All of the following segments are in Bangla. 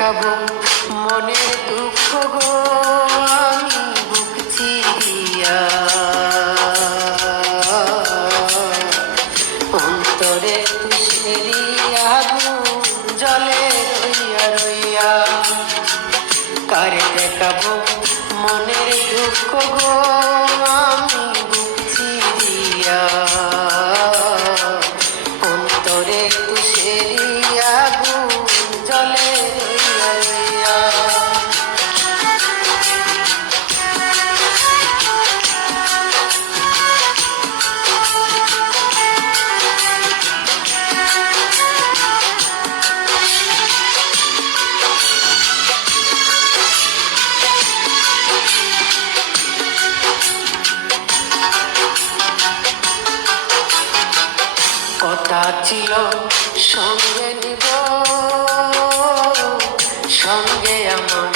দেখাবো মনের দুঃখ গো আমি বুক চিরিয়া অন্তরে তুষেরিয়া জলে রইয়া রইয়া কারে দেখাবো কথা ছিল সঙ্গে নিব। সঙ্গে আমার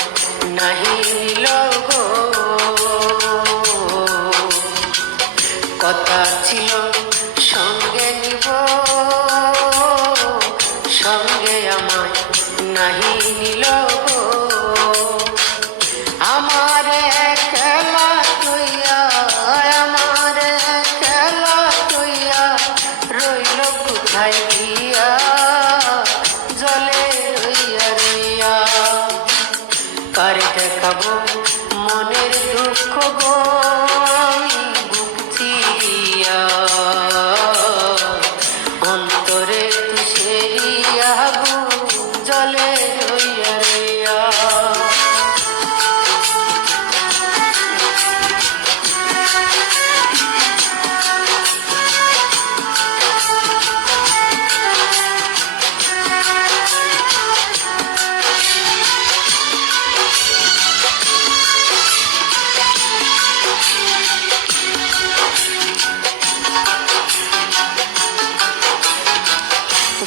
নাহি গো কথা ছিল সঙ্গে কারে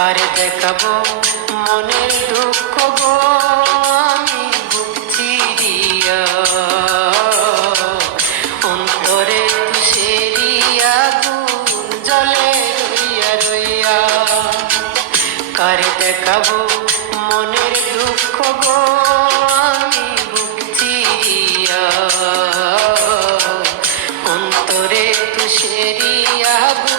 কারে দেখাবো মনের দুঃখ গো, আমি গুপ্তিরিয়া অন্তরে সেরিয়া গুণ জলে রইয়া রইয়া। কারে দেখাবো মনের দুঃখ গো, আমি গুপ্তিরিয়া অন্তরে তুষেরিয়া গো